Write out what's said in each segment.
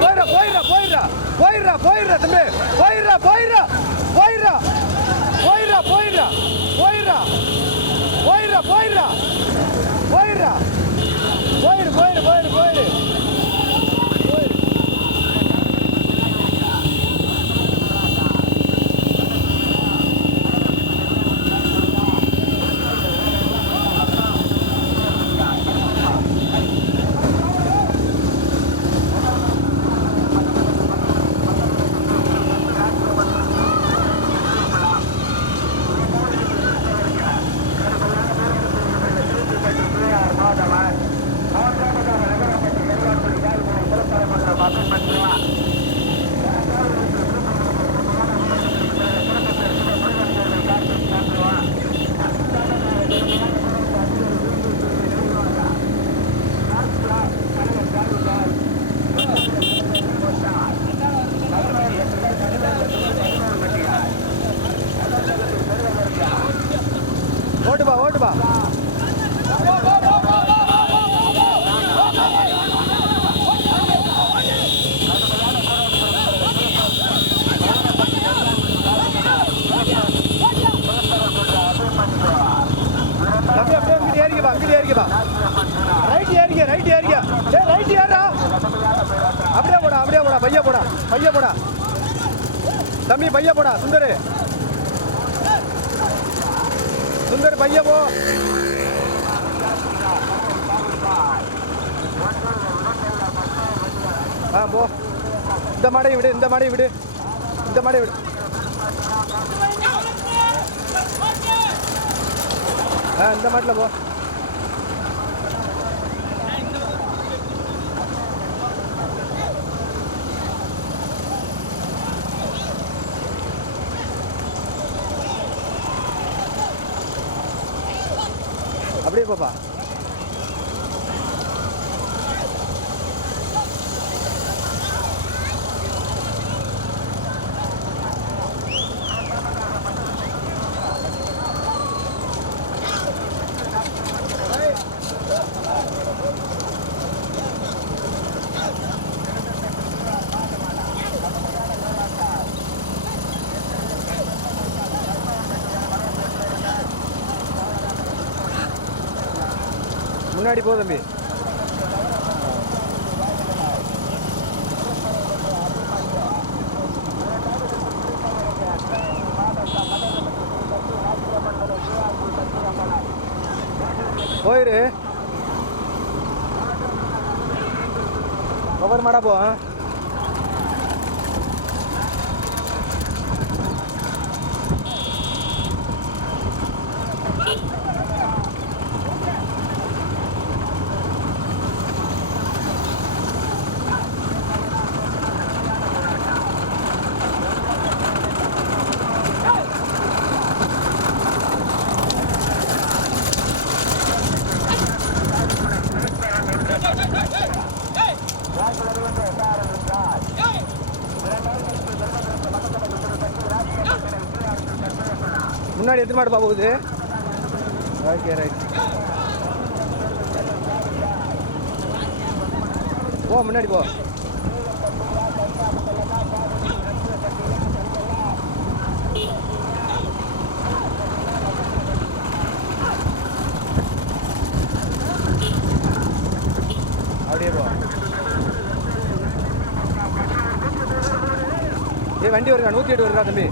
போயிடுறா போயிடுறா போயிடுறா போயிடுறா போயிடுறா தம்பி போயிடுறா போயிடுறா போயிடுறா போயிடுறா போயிடுறா போயிடுறா போயிடுறா போயிடுறா போயிடுறா போயிடு போயிடு போயிடு போயிடு போயிடு ஓட்டுப்பா ஓட்டுப்பா தம்பி அப்படியே அங்கிட்டு ஏறிக்கப்பா அங்கிட்டு ஏறிக்கப்பா ரைட் ஏறிங்க ரைட் ஏறிங்க ஏ ரைட் ஏறா அப்படியே போடா அப்படியே போடா பைய போடா தம்பி பைய போடா சுந்தர். சுந்தர் பைய போ ஆ போ. இந்த மாடையை விடு இந்த மாடையை விடு. இந்த மாடையை விடு. ஆ இந்த மாட்டில் போ. বাবা முன்னாடி போதம்பி எத்தனை மாடு போகுது ஓகே ரைட் போ முன்னாடி போ. அப்படியே போ. ஏய் வண்டி வருதா? நூற்றி எட்டு வருதா தம்பி?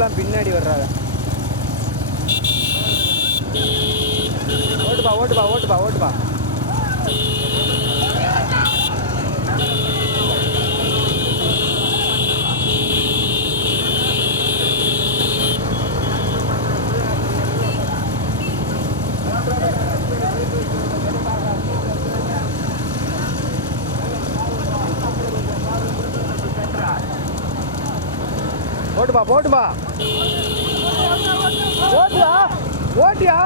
ஃபுல்லாக பின்னாடி வர்றாங்க. ஓட்டுப்பா ஓட்டுப்பா ஓட்டுப்பா ஓட்டுப்பா. போட்டுப்பா போட்டுப்பா. ஓட்டியா? ஓட்டியா?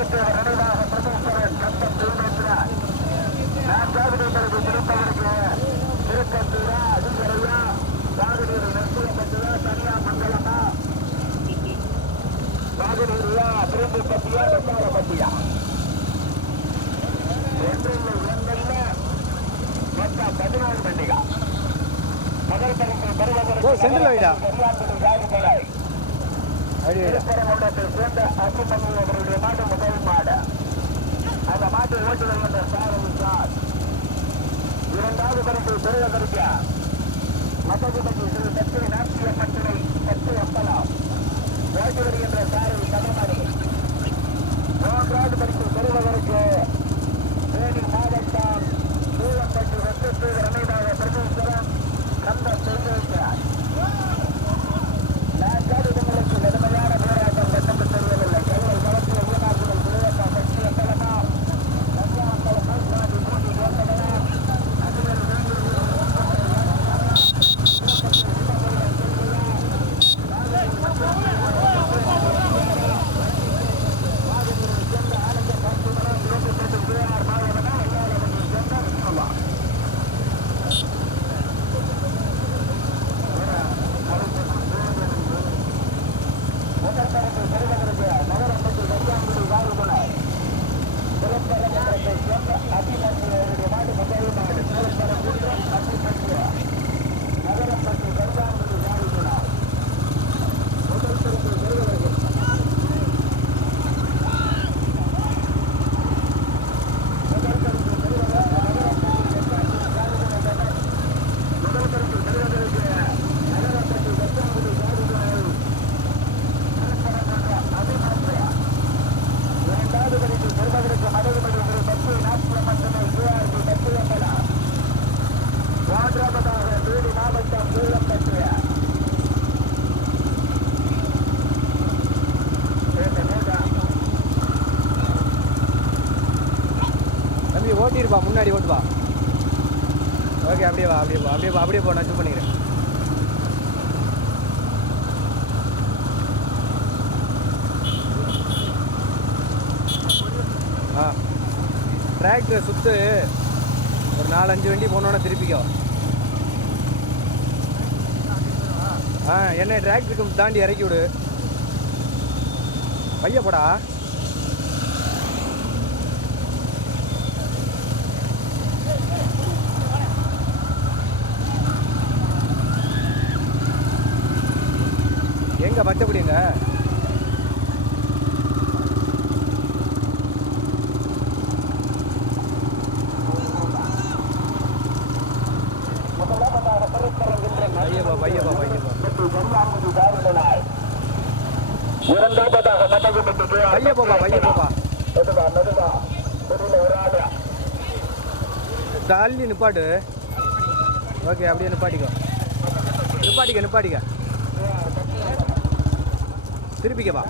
Mr. ஓட்டுப்பா முன்னாடி ஓட்டுப்பா ஓகே அப்படியே வா அப்படியே போ அப்படியே போ அப்படியே போ நான் பண்ணிக்கிறேன். ஆ. டிராக்டரை சுற்று ஒரு நாலு அஞ்சு வண்டி போனோன்னா திருப்பிக்கோ. ஆ என்ன டிராக்டருக்கு தாண்டி இறக்கி விடு. பையப்படா எங்க பச்சைப்படிங்க பையப்பா பைய போப்பா பைய போப்பா தள்ளி நிப்பாட்டு. ஓகே அப்படியே நிப்பாட்டிக்கோ. நிப்பாட்டிக்க நிப்பாட்டிக்க. திருப்பிக்கப்பா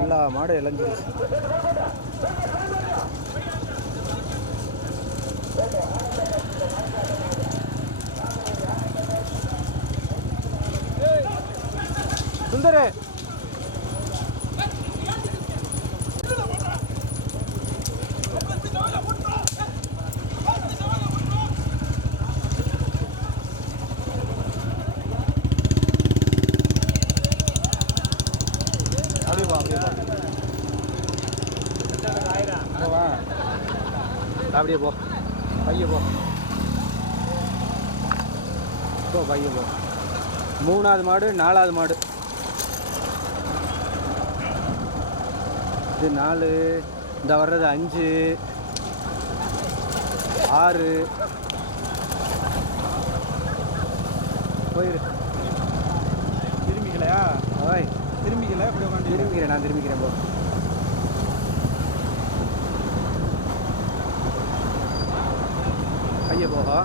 எல்லா மாடு இளைஞ்சிருச்சு சுந்தரு அப்படியே வா அப்படியே வா போ, வா அப்படியே போ. பைய போ. போ பைய போ. மூணாவது மாடு நாலாவது மாடு. இது நாலு இந்த வர்றது அஞ்சு ஆறு. போயிரு. திரும்பிக்கலையா? திரும்பிக்கல? திரும்பிக்கிறேன் நான் திரும்பிக்கிறேன் போ. ஐயா போகா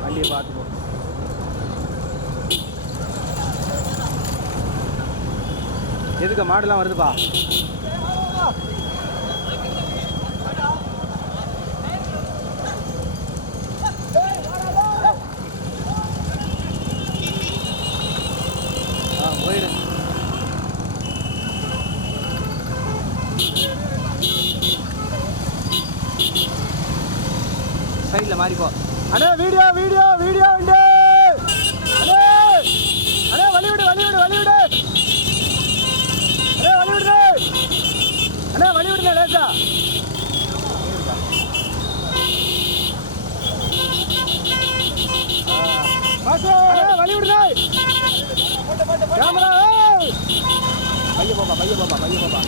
வண்டியை பார்த்து போ எதுக்கு மாடுலாம் வருதுப்பா? அண்ணே கேமரா ஏய்! பாப்பா பைய பாப்பா பைய பாப்பா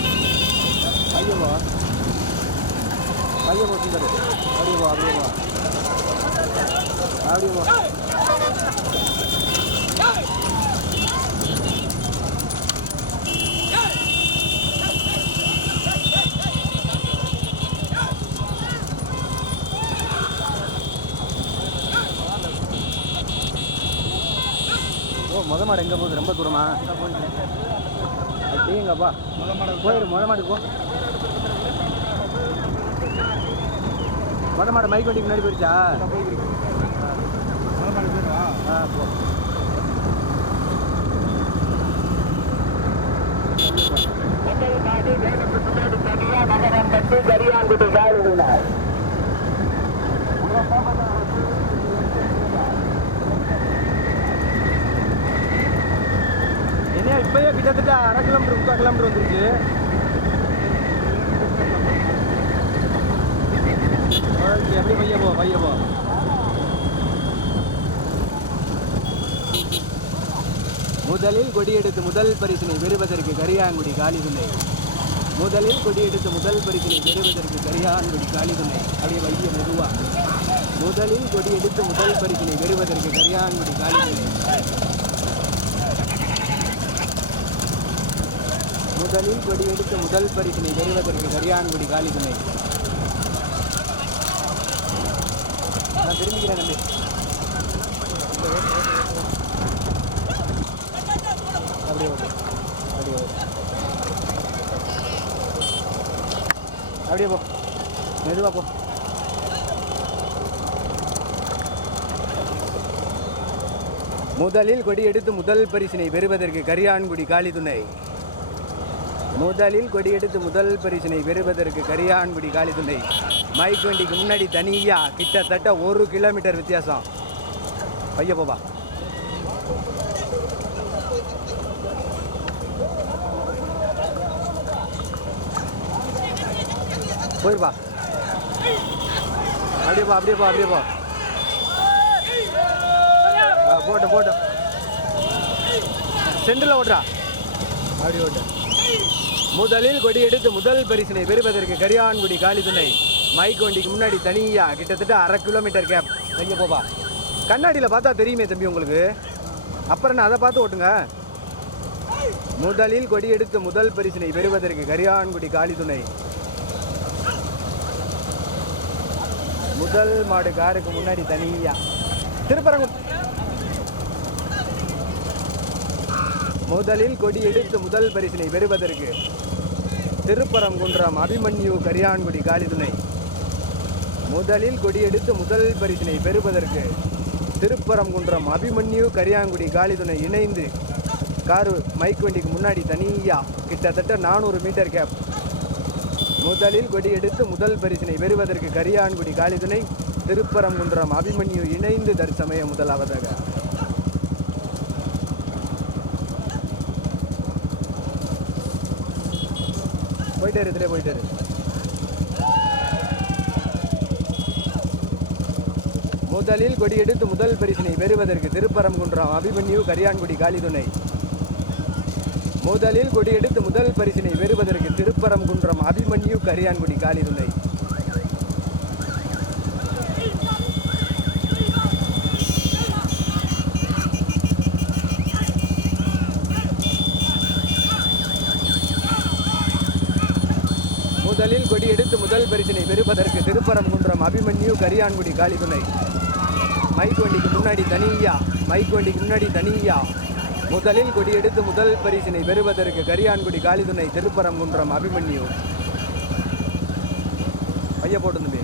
பைய போ பைய போ அப்படியே போ அப்படியே போ. அப்படியே போ. முத மாடு எங்கே போகுது? ரொம்ப தூரமா? அப்படிங்கப்பா முத மாடு போயிரு முத மாடு போ. முத மாடு மைக் வண்டிக்கு முன்னாடி போயிடுச்சா ஆ போ. முதல் நாடு பின்னாடி தனியா நகரம் பட்டு கரியாங்குடி காலினார் என்ன இப்பயே கிட்டத்தட்ட அரை கிலோமீட்டர் வந்துருக்கு. எப்படி பைய போ முதலில் கொடியெடுத்து முதல் பரிசினை பெறுவதற்கு கரியாங்குடி காலிதுணை முதலில் கொடியெடுத்து முதல் பரிசினை பெறுவதற்கு கரியாங்குடி காலிதுணை அப்படியே வைய மெதுவா. முதலில் கொடியெடுத்து முதல் பரிசினை பெறுவதற்கு கரியாங்குடி காலிதுணை முதலில் கொடி கொடியெடுத்து முதல் பரிசினை பெறுவதற்கு கரியான்குடி காலிதுணை நான் திரும்பிக்கிறேன் நம்பி அப்படியே அப்படியே போ மெதுவாக போ. முதலில் கொடி எடுத்து முதல் பரிசினை பெறுவதற்கு கரியான்குடி காளிதுணை முதலில் கொடியெடுத்து முதல் பரிசினை பெறுவதற்கு கரியான்குடி காளிதுண்டை மைக் வண்டிக்கு முன்னாடி தனியா கிட்டத்தட்ட ஒரு கிலோமீட்டர் வித்தியாசம். பைய போபா போயிருப்பா அப்படியே போ அப்படியே போ அப்படியே போ. போட்டோம் போட்டோம் சென்டரில் ஓட்டுறா அப்படி ஓட்டு முதலில் கொடி எடுத்து முதல் பரிசினை பெறுவதற்கு கரியான்குடி காளிதுணை மைக் வண்டிக்கு முன்னாடி தனியா கிட்டத்தட்ட அரை கிலோமீட்டர் கேப் எங்கே போவா கண்ணாடியில் பார்த்தா தெரியுமே தம்பி உங்களுக்கு? அப்புறம் என்ன அதை பார்த்து ஓட்டுங்க. முதலில் கொடி எடுத்து முதல் பரிசினை பெறுவதற்கு கரியான்குடி காளிதுணை முதல் மாடு காருக்கு முன்னாடி தனியா. திருப்பரங்கம் முதலில் கொடி எடுத்து முதல் பரிசினை பெறுவதற்கு திருப்பரங்குன்றம் அபிமன்யு கரியான்குடி காளிதுணை முதலில் கொடியெடுத்து முதல் பரிசினை பெறுவதற்கு திருப்பரங்குன்றம் அபிமன்யு கரியாங்குடி காளிதுணை இணைந்து காரு மைக் வண்டிக்கு முன்னாடி தனியா கிட்டத்தட்ட நானூறு மீட்டர் கேப். முதலில் கொடி எடுத்து முதல் பரிசினை பெறுவதற்கு கரியான்குடி காளிதுணை திருப்பரங்குன்றம் அபிமன்யு இணைந்து தற்சமயம் முதலாவதாக. போயிட்டாரு இரு போயிட்டாரு முதலில் கொடி எடுத்து முதல் பரிசினை பெறுவதற்கு திருப்பரங்குன்றம் அபிமன்யு கரியான்குடி காளிதுணை. முதலில் கொடி எடுத்து முதல் பரிசினை பெறுவதற்கு திருப்பரங்குன்றம் அபிமன்யு கரியான்குடி காளிதுணை முதலில் கொடி எடுத்து முதல் பரிசினை பெறுவதற்கு திருப்பரங்குன்றம் அபிமன்யு கரியான்குடி காளிதுணை மைக் வண்டிக்கு முன்னாடி தனியா மைக் வண்டிக்கு முன்னாடி தனியா. முதலில் கொடி எடுத்து முதல் பரிசினை பெறுவதற்கு கரியான்குடி காளிதுணை திருப்பரங்குன்றம் அபிமன்யு. பைய போட்டு தம்பி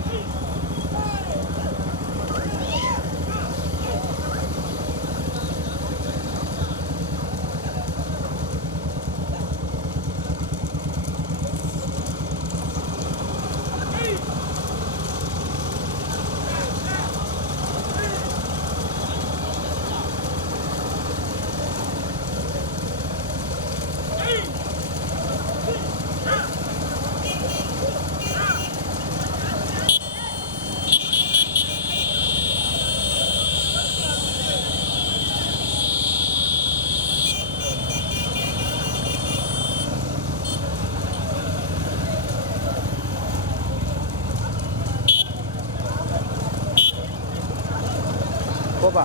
போப்பா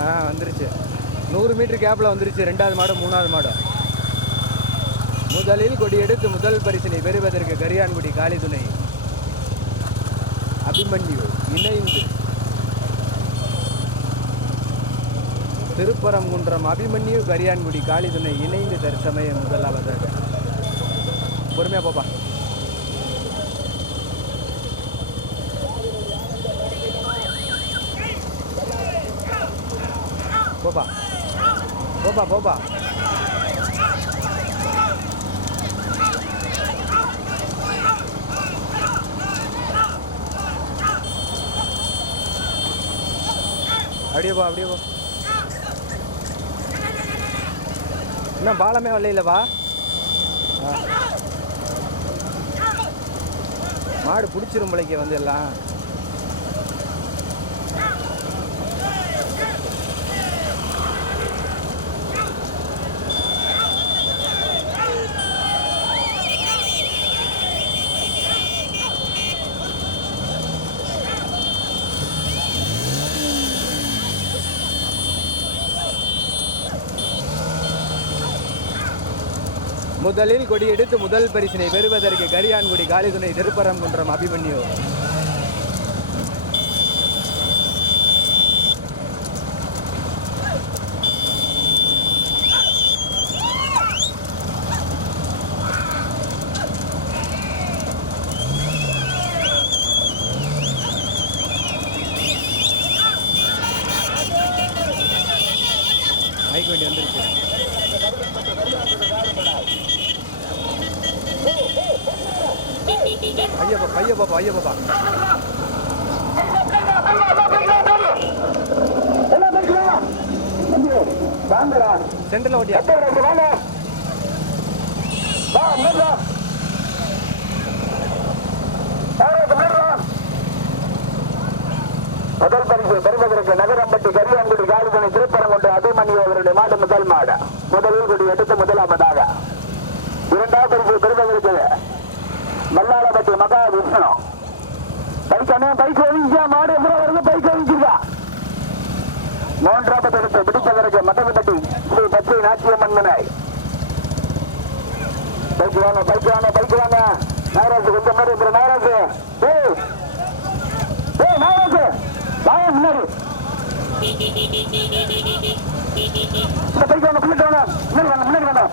ஆ வந்துருச்சு நூறு கேப்பில் வந்துருச்சு. ரெண்டாவது மாடு மூணாவது மாடம் முதலில் கொடி எடுத்து முதல் பரிசினை பெறுவதற்கு கரியான்குடி காளிதுணை அபிமன்யு இணைந்து. திருப்பரங்குன்றம் அபிமன்யு கரியான்குடி காளிதுணை இணைந்து தற்சமயம் முதலாவதாக பொறுமையா போப்பா. போப்பா. போப்பா போப்பா அப்படியே போ அப்படியே போ. இன்னும் பாலமே வரலையிலப்பா மாடு பிடிச்சிரும் பிள்ளைக்கு வந்து எல்லாம் முதலில் கொடி எடுத்து முதல் பரிசினை பெறுவதற்கு கரியான்குடி காளிதுணை திருப்பரங்குன்றம் அபிமன்யு. மைக் ஐயா பாப்பா ஐயா பாப்பா ஐயா பாப்பா சென்டர்ல ஓட்டியா முதல் பரிசு பெருமதற்கு நகரம்பட்டி கரியாங்குடி காலிதனை திருப்பரங்குன்ற அபிமன்யு அவருடைய மாடு முதல் மாடு. முதலில் கொடி எடுத்து முதலாமதா இரண்டாவது பரிசு பெறுவதற்கு மல்லாளப்பட்டி மகா விஷ்ணு. பைக் அண்ணே பைக் ஒழிஞ்சா மாடு எவ்வளவு வருது பைக் ஒழிஞ்சுதா மூன்றாவது பரிசு பிடிப்பதற்கு மட்டப்பட்டி ஸ்ரீ பச்சை நாட்டியம் மன்மனாய் பைக் வாங்க பைக் வாங்க பைக் வாங்க. நாகராஜ் கொஞ்சம் மாதிரி இருக்கிற நாகராஜ் ஏய் ஏய் நாகராஜ் வாங்க முன்னாடி. இந்த பைக் வாங்க பின்னாடி வாங்க முன்னாடி வாங்க முன்னாடி வாங்க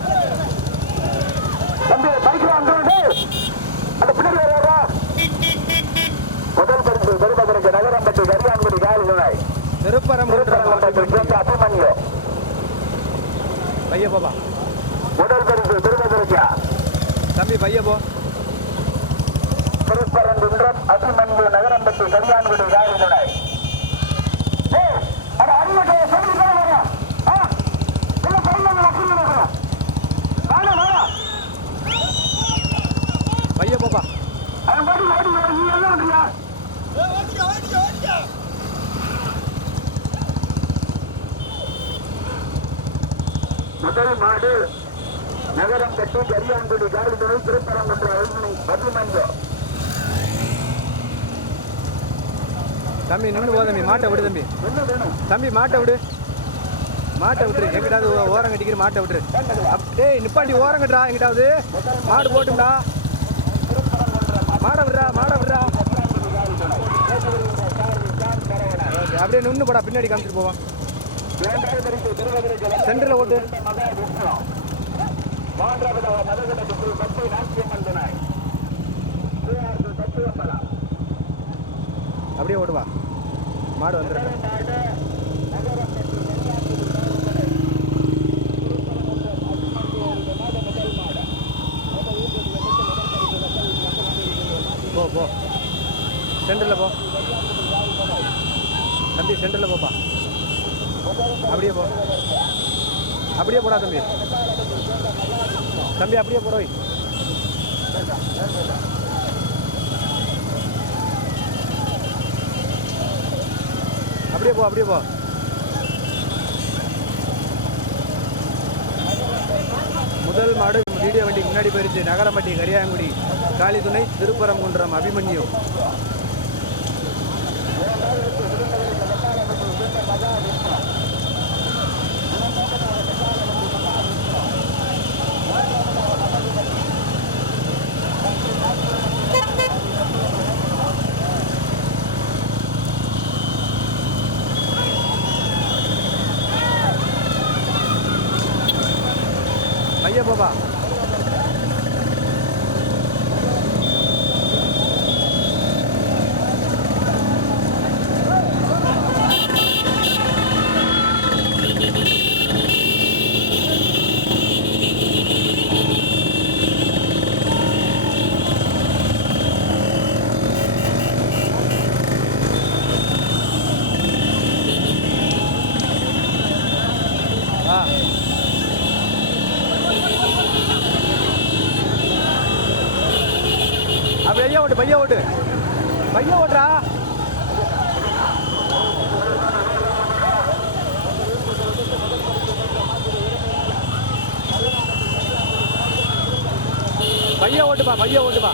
தம்பி பைக் வாங்க டேய் அந்த பின்னாடி வராதா முதல் பரிசு பெறுவதற்கு நகரம்பட்டி கரியாங்குடி திருப்பரங்குன்றம் திருப்பரங்குன்றத்தில் அபிமன்யு. பைய பாப்பா முதல் பரிசு பெறுவதற்கு தம்பி பைய போ திருப்பரங்குன்றம் அபிமன்யு நகரம்பட்டி கரியான்குடி காரிதுணை பைய பாப்பா. முதல் மாடு நகரம் கட்டி கரியான்குடி காரிதுணை திருப்பரங்குன்றம் அபிமன்யு தம்பி நின்று போ தம்பி மாட்டை விடு தம்பி. தம்பி மாட்டை விடு. மாட்டை விட்டுரு எங்கிட்டாவது ஓரம் கட்டிக்கிற மாட்டை விட்டுரு. அப்- டேய் நிப்பாட்டி ஓரம் கட்டுறா எங்கிட்டாவது. மாடு போட்டும்டா மாடை விடுறா மாடை விடுறா ஓகே அப்படியே நின்று போடா பின்னாடி காமிச்சிட்டு போவான் சென்டரில் ஓட்டு. அப்படியே ஓடுவா மாடு வந்துடுறேன் போ போ சென்டரில் போ தம்பி சென்டரில் போப்பா. அப்படியே போ. அப்படியே போடா தம்பி. தம்பி அப்படியே போட வை அப்படியே போ அப்படியே போ. முதல் மாடு வீடியோ வண்டி முன்னாடி போயிருச்சு. நகரம்பட்டி கரியாங்குடி திருப்பரம் திருப்பரங்குன்றம் அபிமன்யு பைய பாப்பா ஆ அப்படி ஐயா ஓட்டு பையா ஓட்டு. பையா ஓட்டுறா. பையா ஓட்டுப்பா பையா ஓட்டுப்பா.